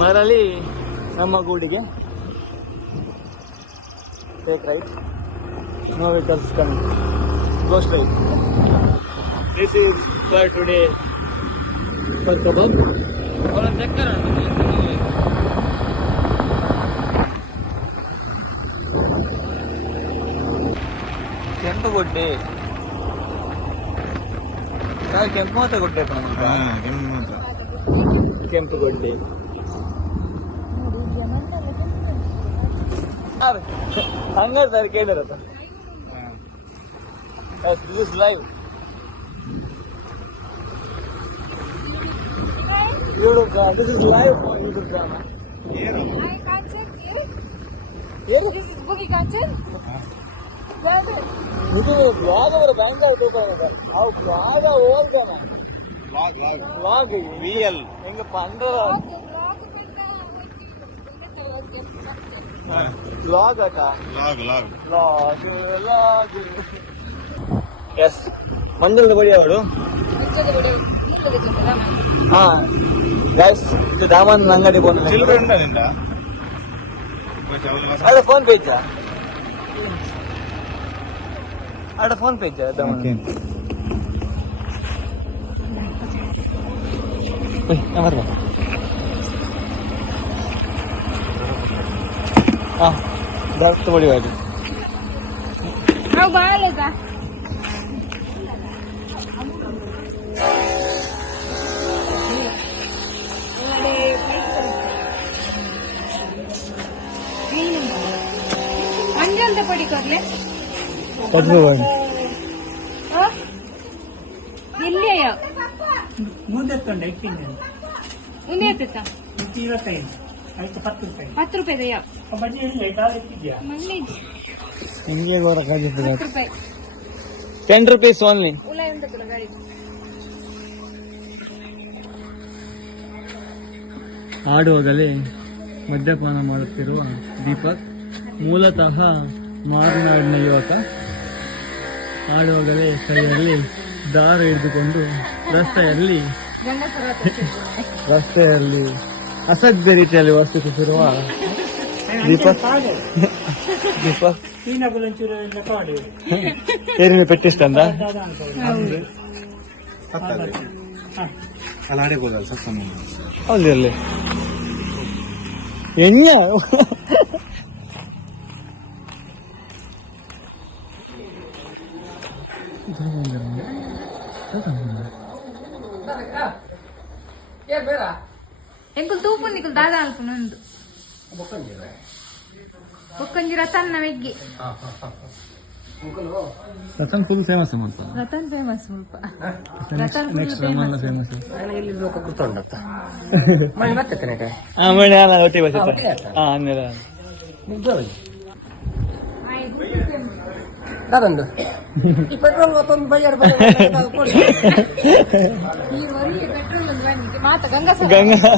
ಮರಳಿ ನಮ್ಮ ಗೂಡಿಗೆ take right no vehicles coming go straight this is for today for ಕಬಾಬ್ ಕೆಂಪು ಗುಡ್ಡೆ ಸರ್, ಕೆಂಪು ಮಾತ್ರ ಗುಡ್ಡೆ ಕೆಂಪು ಗುಡ್ಡೆ ಹಂಗ sir ಕೇಳಿರತ್ತ this live YouTube this is live YouTube drama I can't say here. ಏನು This is boogie content. Brother. ಇದು ಬ್ಲಾಗ್ ಅವರ ಬ್ಯಾಂಕ್ ಅವು ಬ್ಲಾಗ್ ಹೋಗ್ತಾನೆ ಬ್ಲಾಗ್ ರಿಯಲ್ ಹೆಂಗಪ್ಪ ಅಂದ್ರೆ ಬ್ಲಾಗ್ ಅಟ ಬ್ಲಾಗ್ ಬ್ಲಾಗ್ ಎಸ್ ಮಂಜುಳದ ಬಡಿ ಅವಳು ಹಾ ಗೈಸ್ ಇದು ದಾಮನ್ ಅಂಗಡಿ ಬಂದ ಅದ ಫೋನ್ ಪೇ ಇದ್ದ ಅಡ ಫೋನ್ ಪೇ ಇದ್ದ ದಾಮನ್ Uy, ದಾಸತ ಪರಿವಾದು आओ बाय लड़का ए नेन बंद ಆಯ್ತು ಹತ್ತು ರೂಪಾಯಿ ಹತ್ತು ಇಲ್ಲ ಇಟ್ಟಿದ್ಯಾ ಮಲ್ಲಿ ಹಿಂಗೆ ಹತ್ತು ರೂಪಾಯಿ. ಟೆನ್ ರುಪೀಸ್ ಓನ್ಲಿ ಉಲ ಎಂತ ಕೊಡ ಗಾಡಿ. ಆಡುವಾಗಲೇ ಮದ್ಯಪಾನ ಮಾಡುತ್ತಿರುವ ದೀಪಕ್ ಮೂಲತಃ ಮಾರುನಾಡಿನ ಯುವಕ. ಆಡುವಾಗಲೇ ಕೈಯಲ್ಲಿ ದಾರ ಹಿಡಿದುಕೊಂಡು ರಸ್ತೆಯಲ್ಲಿ ರಸ್ತೆಯಲ್ಲಿ ಅಸಭ್ಯ ರೀತಿಯಲ್ಲಿ ವರ್ತಿಸುತ್ತಿರುವ ದೀಪಕ್ ದೀಪಕ್ ಸೀನಾಗುಲ್ ಒಂಚೂರು ಎಲ್ಲ ಕಾಡು ಏನಿನ ಪೆಟ್ಟಿಸ್ತಂದ ಅಲ್ಲಿ ಅಲ್ಲಿ ಎಂಕುಲ್ ತೂಪು ನಿಕುಲ್ ದಾದ ಅಲ್ಪ ನಂದು. ಬೊಕ್ಕಂಜಿ ರತನ್ನ veggie Ratan full famous Ratan famous ಸ್ವಲ್ಪ ರತನ್ ನೆಕ್ಸ್ಟ್ ಫೇಮಸ್ ಆ ನಾನು ಈ ಪೆಟ್ರೋಲ್ ಮತ್ತೊಂದು ಬೈಯರ್ ಈ ವರಿ ಪೆಟ್ರೋಲ್ ಒಂದು ಬನ್ನಿ ಮಾತ ಗಂಗಾ ಸರ ಗಂಗಾ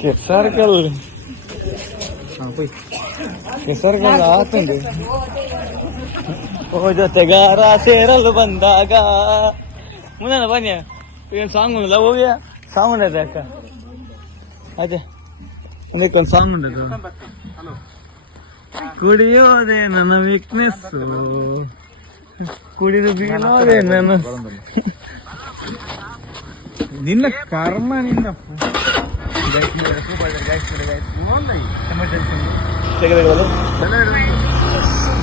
ಕೆಸರ್ಕಲ್ ಕೆಸರ್ಕಲ್ ಆತಂಡಿ ಓ ಜೊತೆಗಾರ ಸೇರಲು ಬಂದಾಗ ಮುಂದೆ ಬನ್ನಿ ಏನು ಸಾಂಗ್ ಉಂಟಲ್ಲ ಹೋಗಿ ಸಾಂಗ್ ಉಂಟದ ಅಕ್ಕ ಅದೇ ಅದಕ್ಕೆ ಒಂದು ಸಾಂಗ್ ಉಂಟದ ಕುಡಿಯೋದೆ ನನ್ನ ವೀಕ್ನೆಸ್ ಕುಡಿದು ಬೀಳೋದೆ ನನ್ನ ನಿನ್ನ ಕರ್ಮ ನಿನ್ನ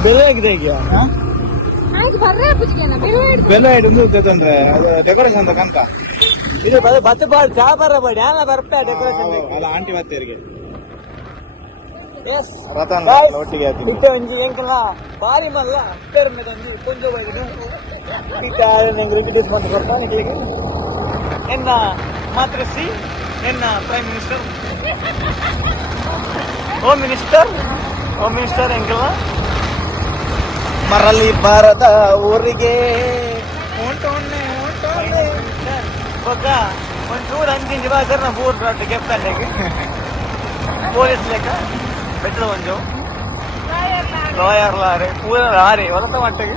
ಬೆಲೆ ಆಗಿದೆ ಈಗ? ಬೆಲೆ ಹಿಡಿದು ತಂದ್ರೆ ಅದು ಡೆಕೋರೇಷನ್ ಅಂತ ಕಂತ ಇದು ಬತ್ತೆ ಬಾಡ್ ಚಾ ಬರ ಬಾಡಿ ಯಾನ ಬರ್ಪೆ ಡೆಕೋರೇಷನ್ ಅಲ್ಲ ಆಂಟಿ ಮತ್ತೆ ರತನ್ ಒಟ್ಟಿಗೆ ಹಾಕಿ ಇತ್ತೆ ಒಂಜಿ ಎಂಕಲ ಬಾರಿ ಮಲ್ಲ. ಪೇರ್ ಮೇಲೆ ಒಂಜಿ ಕೊಂಜ ಬೈದು ಇತ್ತ ನಂಗೆ ರಿಪಿಟೇಸ್ ಮಾಡಿ ಎನ್ನ ಮಾತೃಶ್ರೀ ಎನ್ನ prime minister home minister home minister ಎಂಕಲ ಮರಳಿ ಬಾರದ ಊರಿಗೆ. ఒక ಒಂಚೂರು ಅಂಚಿಂಚು ಬಾಸರ್ ನಾ ಪೂರ್ ರೊಟ್ಟಿ ಕೆಪ್ತಾನೆ ಪೊಲೀಸ್ ಲೆಕ್ಕ. ಬೆಟ್ಟದ ಒಂಜು ಲಾಯರ್ ಲಾರಿ ಪೂರ ಲಾರಿ ಹೊಲತ ಮಟ್ಟಿಗೆ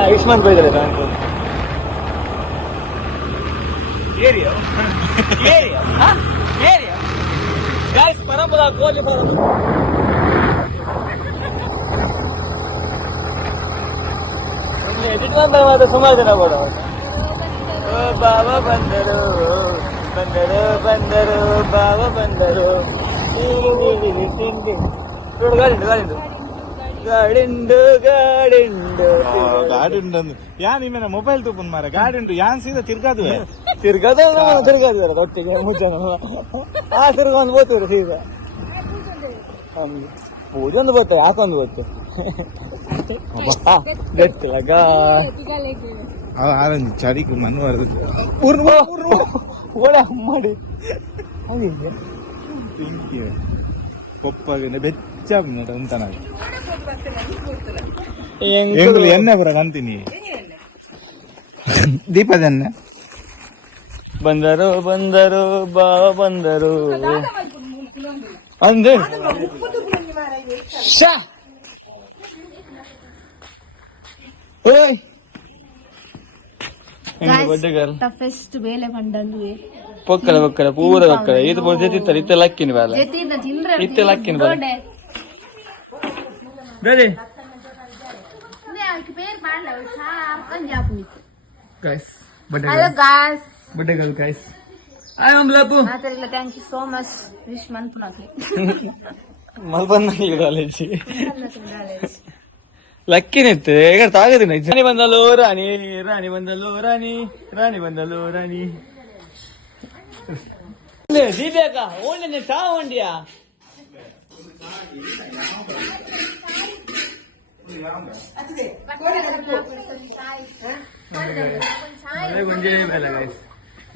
Ayushman ಬೈದರೆ bank area area area guys ಪರಂಪರ ಕೋಲಿ ಪರಂಪರ ಎಡಿಟ್ ಮಾಡ್ತಾರೆ ಮಾತ್ರ ಸುಮಾರು ಜನ ಕೂಡ ಓ ಬಾಬಾ ಬಂದರು ಬಂದರು ಬಂದರು ಬಾವ ಬಂದರು. ತಿಂಡಿ ಗಾಡಿಂಡು ಗಾಡಿಂಡು. ಗಾಡಿಂಡು ಗಾಡಿಂಡು. ಯಾನ್ ಮೊಬೈಲ್ ತೂಪನ್ ಮಾರ ಗಾಡಿ ಉಂಟು ಯಾನ್ ಸೀದಾ ತಿರ್ಗಾದು ತಿರ್ಗದ ತಿರ್ಗದ ಒಟ್ಟಿಗೆ ಮುಚ್ಚನ ಆ ತಿರ್ಗ ಒಂದು ಬೋತು ಸೀದಾ. ಪೂಜೆ ಒಂದು ಬೋತು ಯಾಕೊಂದು ಬೋತು? ಗಟ್ಟಿಯಾಗ ಆರಂಜ್ ಚಡಿಕು ಮಣ್ಣು ಬರ್ತದೆ ಓಡ ಮಾಡಿ. ಹಂಗೆ ಕೊಪ್ಪಗೆ ಬೆಚ್ಚ ಎಂಗುಲು ಎಣ್ಣೆ ಬರ ಕಂತೀನಿ ದೀಪದನ್ನ ಬಂದರು ಬಂದರು ಬಾ ಬಂದರು. ಅಂದೆ. ಶಾ. ಓಯ್. ಟಫೆಸ್ಟ್ ಬೇಲೆ ಬಂಡಂದು ಪೊಕ್ಕಲ ಪೊಕ್ಕಲ ಪೂರ ಪೊಕ್ಕಲ ಇದು ಪೂರ ಜೆತ್ತಿತ್ತಲ್ಲ ಇತ್ತೆಲ್ಲ ಅಕ್ಕಿನ ಬೇಲೆ ಇತ್ತೆಲ್ಲ ಅಕ್ಕಿನ ಬೇರೆ ಯು ಸೋ ಮಚ್ ಮಲ್ಬನ್ ಕಾಲೇಜ್ లక్కీ నెత్తు ఇక్కడ తాగదు రాణి బందలో రాణి రాణి బందలో రాణి రాణి బందలో రాణి దీపేక ఓన్లీ నేను తావండియా కొంచెం ಬೇಡ ಗೈಸ್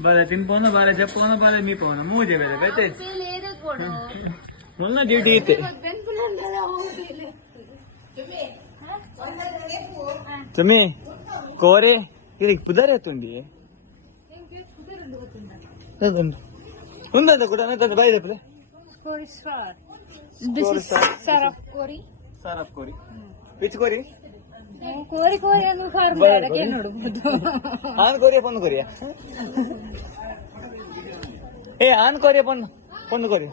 ಬಾಲೆ ತಿನ್ಪೋನು ಬಾಲೆ ಜಪ್ಪೋನು ಬಾಲೆ ಮೀಪೋನು ಮೂಜೆ ಬೇಡ ಗೈತೆ ಮೊನ್ನ ಡ್ಯೂಟಿ ಇತ್ತೆ ತುಮಿ ಕೋರೆ ಇದಕ್ಕೆ ಪುದರ್ ಎತ್ತುಂಡಿ ఉందండి కూడా దాన్ని బయట చెప్పలే సరఫ్ కోరి సరఫ్ కోరి పిచ్ కోరి ಕೋರಿ ಕೋರಿ. ಅನ್ನು ಫಾರ್ಮುಲಾ ನೋಡ್ಬೋದು. ಆನ್ ಕೋರಿಯ ಪೊಂದು ಕೋರಿಯ? ಏ ಆನ್ ಕೋರಿಯ ಪೊಂದು ಪೊಂದು ಕೋರಿ.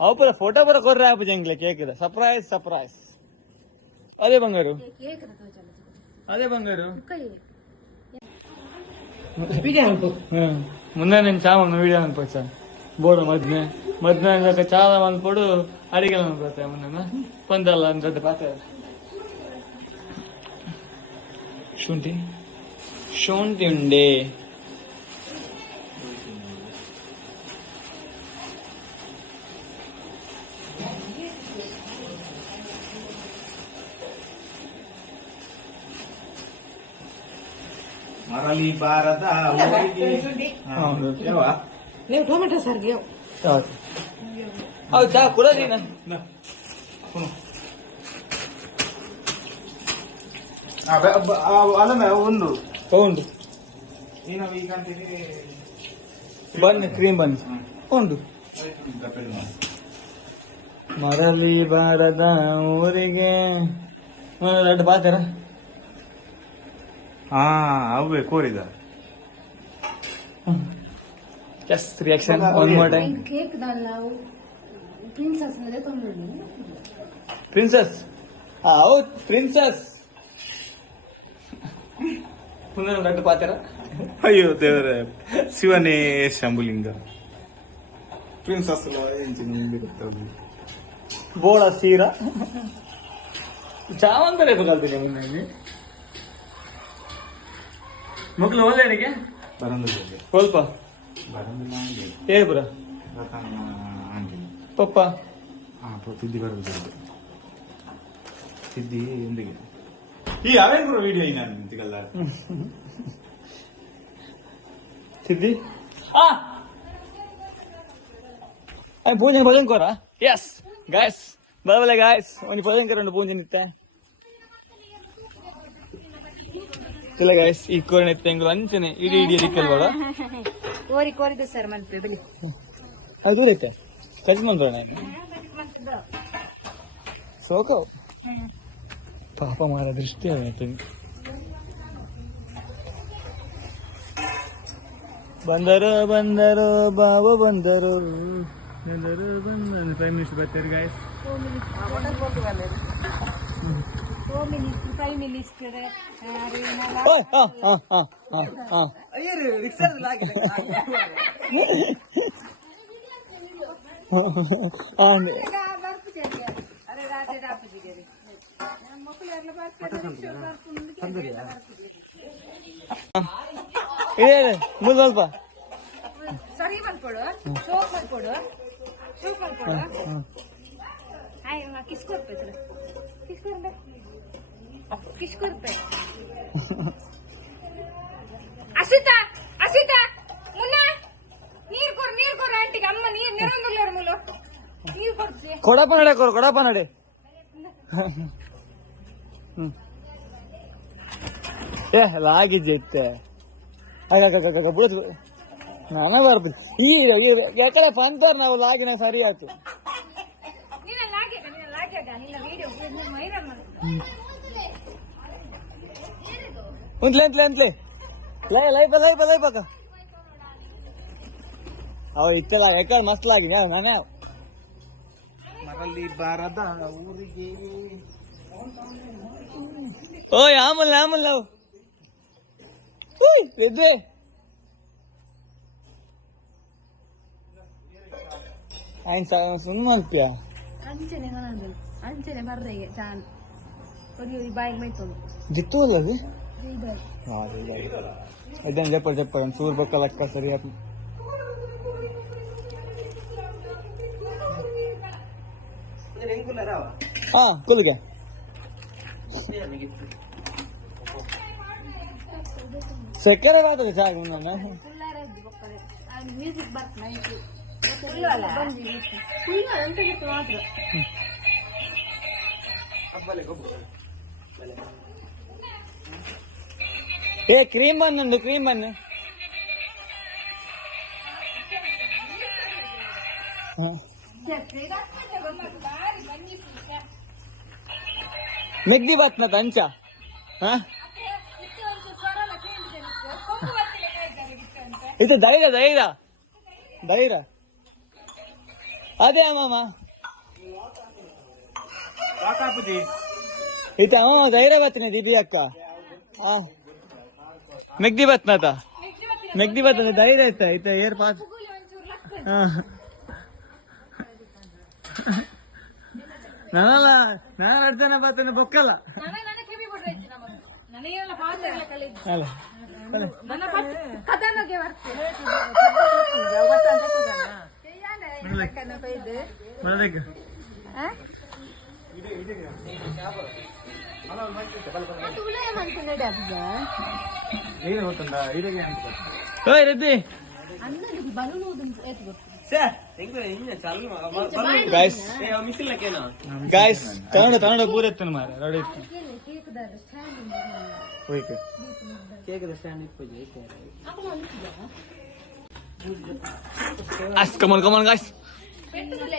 ಅವು ಫೋಟೋ ಬರ ಕೊರ್ರೆ ಆಪು ಜಂಗ್ಲೆ ಕೇಕಿದ ಸರ್ಪ್ರೈಸ್ ಸರ್ಪ್ರೈಸ್ అదే బంగారు. అదే బంగారు. ముందే నేను చాలా మంది వీడియో అనుకోవచ్చా. బోర్డు మధ్య మధ్య చాలా మంది కూడా అడిగేలా అనుకోవచ్చు ఏమన్నా పొందాలని పెద్ద పాత. శుంఠి. శుంఠి ఉండే. ಮರಳಿ ಬಾರದ ಊರಿಗೆ ಹೌದು. ಯಾವ? ನೀವು ಟೊಮೆಟೊ ಸಾರಿಗೆ ಹೌದು ಹೌದು ಚಾ ಕುಡೋದಿನ ಆ, ಬ- ಬ- ಆ, ಅಲ್ಲಮ್ಮ ಒಂದು. ತಗೊಂಡು. ನೀನು ಈಗ ಅಂತೀನಿ ಬನ್ ಕ್ರೀಮ್ ಬನ್ ಉಂಡು ಮರಳಿ ಬಾರದ ಊರಿಗೆ? ಎರಡು ಪಾತ್ರ ಹಾ ಅವೇ ಕೋರಿದ yes reaction one more time cake princess ಮೇಲೆ ಕೊಂಡ್ಬಿಡಿ ಅಯ್ಯೋ ದೇವರೇ ಶಿವನೇ ಶಂಭುಲಿಂಗ. ಪ್ರಿನ್ಸಸ್ ಬೋಳ ಸೀರಾ. ಜಾವಂತ ಬೇಕಾಗ್ತದೆ ನಿಮಗೆ ಮುಂದೆ ಮಕ್ಕಳು ಓದೇನಿಗೆ ಬರಂದಿಲ್ಲ ಸ್ವಲ್ಪ ಬರಂದಿಲ್ಲ ಹಂಗೆ ಏ ಪುರ ಹಂಗೆ ಪಪ್ಪ ಹಾ ಸುದ್ದಿ ಬರೋದು ಸುದ್ದಿ ಎಂದಿಗೆ ಈ ಅವೇನ್ ಕೂಡ ವಿಡಿಯೋ ಈ ನಾನು ನಿಂತಿಗಲ್ಲ ಸಿದ್ದಿ ಆ ಅಯ್ಯ ಪೂಜೆ ಭಜನ್ ಕೋರ ಎಸ್ ಗಾಯ್ಸ್ ಬರಬಲ್ಲ ಗಾಯ್ಸ್ ಒಂದು ಭಜನ್ ಕರಂಡು ಪೂಜೆ ನಿತ್ತ ಇಲ್ಲ ಗಾಯ್ಸ್ ಈ ಕೋರಿನ ತೆಂಗು ಅಂಚನೆ ಇಡೀ ಇಡೀ ಇಡಿಕಲ್ವಾಡ ಕೋರಿ ಕೋರಿದು ಸರ್ ಮಲ್ಪೆ ಬಿಳಿ ಅದು ದೂರ ಐತೆ. ಕಜ್ ಸೋಕೋ. ಪಾಪ ಮಾರ ದೃಷ್ಟಿ ಆಯ್ತು ಬಂದರು ಬಂದರು ಬಾಬ ಬಂದರು. ಬಂದರು ಬಂದರು. ಫೈವ್ ಮಿನಿಟ್ಸ್ ಬರ್ತಾರೆ guys home minister prime minister ಇದೆ ಮುಂದೆ ಸ್ವಲ್ಪ. ಸರಿ ಬಂದ್ಕೊಡು ಸೋಪ್ ಬಂದ್ಕೊಡು ಸೋಪ್ ಬಂದ್ಕೊಡು ಹಾಯ್ ಕಿಸ್ ಕಿಸ್ ಅಸಿತಾ ಅಸಿತಾ ಮುನ್ನ ಲಾಗಿದ್ದೆ ನಾನ ಬರ್ತೀನಿ. ಈ ಯಾಕಡೆ ಪಂತರ್ ನಾವು ಲಾಗಿನ ಸರಿ ಆಯ್ತು ವೈರಲ್ ಮಾಡು ಉಂತ್ಲೆ ಉಂತ್ಲೆ ಉಂತ್ಲೆ ಲೈ ಲೈಪ ಲೈಪ ಲೈಪಕ್ಕ ಅವ ಇತ್ತಲ್ಲ ಯಾಕಡೆ ಮಸ್ತ್ ಲಾಗಿ ನಾನೇ ಮರಳಿ ಬಾರದ ಊರಿಗೆ ಓಯ್ ಆಮಲ್ಲ ಆಮಲ್ಲ ಉಯ್ ಎದ್ವೆ ಆಯ್ನ್ ಸುಮ್ಮನೆ ಮಲ್ಪ್ಯ ಅಂಚನೆ ಕಣಂದು ಅಂಚನೆ ಬರ್ದೆ ಚಾನ್ ಒಡಿ ಒಡಿ ಬಾಯಿಗೆ ಮೈತೊಂದು ಜಿತ್ತು ಅಲ್ಲ ಅದು ಇದು ಇದನ್ನ ಜಪ್ಪ ಜಪ್ಪ ಸೂರ್ ಬಕ್ಕಲ ಅಕ್ಕ ಸರಿ ಆಯ್ತು ಹಾ ಕುಲ್ಗೆ ಸೆಕೆರೆ ಬಾತದೆ ಸಾಕು ನನ್ನ ಏ ಕ್ರೀಮ್ ಬನ್ನೊಂದು ಕ್ರೀಮ್ ಬನ್ನು ಮೆಗ್ದಿ ಬತ್ನ ತಂಚ ಹಾ? ಇದು ಧೈರ್ಯ ಧೈರ್ಯ ಧೈರ್ಯ ಅದೇ ಮಾಮ. ಇತ ಹ್ಞೂ ಧೈರ್ಯ ಬತ್ತೀನಿ ದೀಪಿ ಅಕ್ಕ. ಮೆಗ್ದಿ ಬತ್ನತ ಮೆಗ್ದಿ ಬತ್ ಧೈರ್ಯ ಇತ್ತ ಇತ ಏರ್ ಪಾಸ್. ನಾನಲ್ಲ ನಾನು ಅಡ್ತಾನೆ ಬರ್ತೇನೆ ಬೊಕ್ಕಲ್ಲ. ಅಲ್ಲ. ನನ್ನ ಗಾಯ್ಸ್ ಗಾಯ್ಸ್ ಕನ್ನಡ ಕನ್ನಡ ಪೂರ ಎತ್ತನ ಮಾರ ready okay us come on come on guys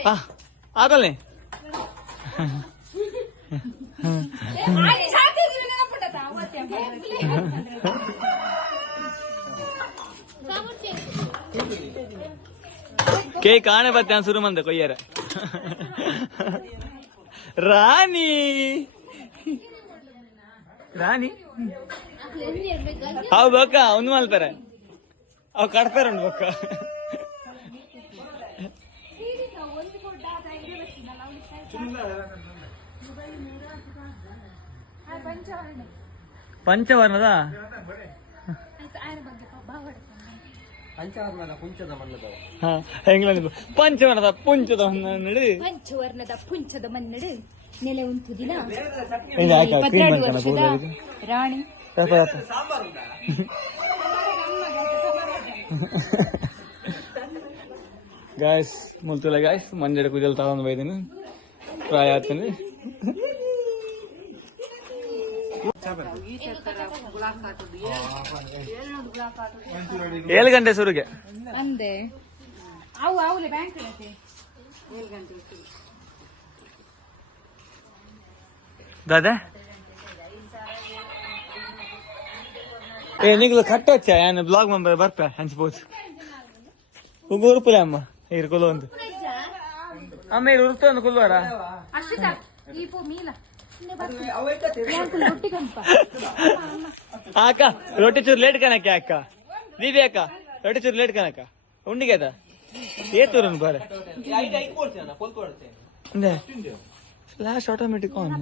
ಹಾ ಆಗಲ್ಲೇ ಕೇ ಕಾಣೆ ಬತ್ತೆ ಶುರು ಮಂದೆ ಕೊಯ್ಯಾರ. ರಾಣಿ. ರಾಣಿ? ಅವ್ ಬೊಕ್ಕ ಅವ್ನು ಮಲ್ತಾರೆ. ಅವ್ ಕಟ್ತಾರ ಬೊಕ್ಕ ಪಂಚವರ್ಣದ? ಪಂಚವರ್ಣದ ಹೆಂಗ್ಲ ಪಂಚವರ್ಣದ ಪುಂಚದ ಮನ್ನಡಿ ಪಂಚವರ್ಣದ ಪುಂಚದ ಮನ್ನಡಿ ನೆಲೆ ಉಂಟು ದಿನ. ವರ್ಷದ ರಾಣಿ. ಗಾಯಸ್ ಗಾಯ್ಸ್ ಮುಲ್ತುಲ ಗಾಯ್ಸ್ ಮಂಜಡ ಕುಜಲ್ ತಗೊಂಡ್ ಬೈದಿನಿ. ಪ್ರಾಯ ಆಗ್ತೀನಿ ಏಳು ಗಂಟೆ ಶುರುಗೆ. ಅಂದೆ. ಅವು ಅವಲೆ ಬ್ಯಾಂಕ್ ಇರತ್ತೆ ದಾದಾ ಏ ನಿಗ್ಲು ಕಟ್ಟಚ್ಚ ಏನು ಬ್ಲಾಗ್ ಮಂಬರ್ ಬರ್ಪ ಹಂಚ್ಬೋದು ಉಗ್గు ಉರುಪುಲೆ ಅಮ್ಮ ಇರು ಕೊಲು ಒಂದು ಅಮ್ಮ ಇರು ಉರುಪ ಒಂದು ಈ ಪೋ ಮೀಲ. ಅಕ್ಕ ರೊಟ್ಟಿ ಚೂರು ಲೇಟ್ ಕಣಕ್ಕೆ ಅಕ್ಕ. ನೀವೇ ಅಕ್ಕ ರೊಟ್ಟಿ ಚೂರು ಲೇಟ್ ಕಣಕ್ಕ. ಉಂಡಿಗೆ ಅದ? ಏತೂರನ್ ಬಾರೆ. ಲಾಸ್ಟ್ ಆಟೋಮೆಟಿಕ್ ಆನ್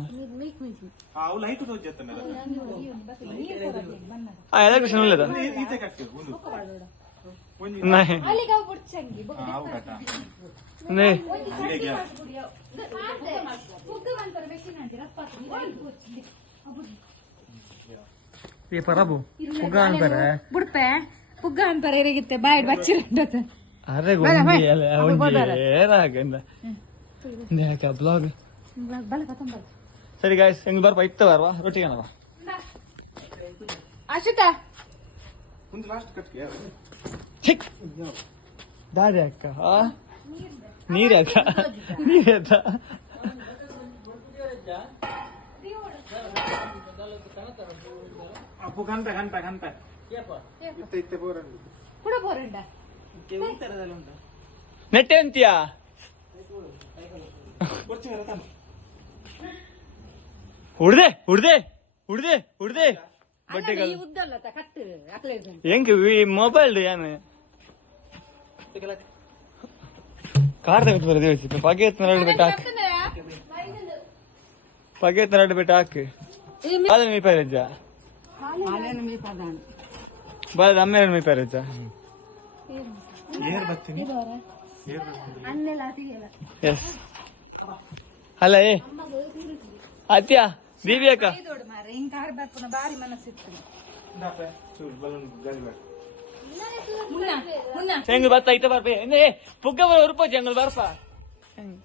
ಎಲೆಕ್ಟ್ರಿಷನ್ ಇಲ್ಲದ ನಾಯಿ ಅಲ್ಲಿಗೆ ನೇ ಇಲ್ಲಿಗೆ ಈ ಪರಬು ಪುಗ್ಗ ಬುಡ್ಪೆ. ಅಂತಾರೆ ಎರಿಗಿತ್ತೆ ಬಾಯ್ ಬಚ್ಚಿರಂಡತ ಅರೆ ಅಲ್ಲ ಏನಾಗಂದ ನೇಕ ಬ್ಲಾಗ್ ಬಲ ಕತ್ತಂಬ ಸರಿ ಗಾಯ್ಸ್ ಹೆಂಗ್ ಬರ್ಪ? ಇತ್ತವರ್ವಾ ರೊಟ್ಟಿ ಕಣವ ಅಶ್ವಿತ. ಒಂದು ಲಾಸ್ಟ್ ಕಟ್ಗೆ ಚಿಕ್. ದಾರಿ ಅಕ್ಕ ನೀರ ನೀರ ಅಕ್ಕ ನೀರ್ ಅಪ್ಪು ಗಂಟ ಗಂಟ ಗಂಟ. ನೆಟ್ಟೆ ಅಂತೀಯಾ? ಹುಡ್ದೆ ಹುಡ್ದೆ ಹುಡ್ದೆ ಹುಡ್ದೆ. ಬಟ್ಟೆಗಳು ಉದ್ದಲ್ಲ ಕಟ್ಟು ಅಕ್ಲೆ ಹೆಂಗ್ ಮೊಬೈಲ್ ಏನು? ಕಾರ್ ತೆಗೆದು ಬರೋದು ಯೋಚಿಸಿ ಪಗೆ ಎತ್ತಿನ ಬಿಟ್ಟು ಹಾಕಿ. ಪಗೆ ಎತ್ತಿನ ಬಿಟ್ಟು ಹಾಕಿ. ಬಾಲ ಮೀ ಪೈರಜ್ಜ ಹಾಲೇನು ಮೀ ಪದಾಣ ಬಾಲ ಅಮ್ಮ ಮೀ ಪೈರಜ್ಜ ಏರ್ ಬರ್ತೀನಿ. ಎಸ್. ಅಲ್ಲ ಏ. ಅತ್ಯ. ದೀವಿ ಅಕ್ಕ ಇದೋಡು ಮಾರೆ ಹಿಂಗ್ ಕಾರ್ ಬರ್ಪುನ ಬಾರಿ ಮನಸ್ಸಿತ್ತು ಬಲೂನ್ ಗರಿ ಬೇಡ ಮುನ್ನ ಮುನ್ನ ಹೆಂಗ್ ಬರ್ತಾ ಇತ್ತ ಬರ್ಪ ಏ ಪುಗ್ಗ ಬರ ಉರುಪ ಜಂಗಲ್ ಬರ್ಪ ಹೆಂಗ್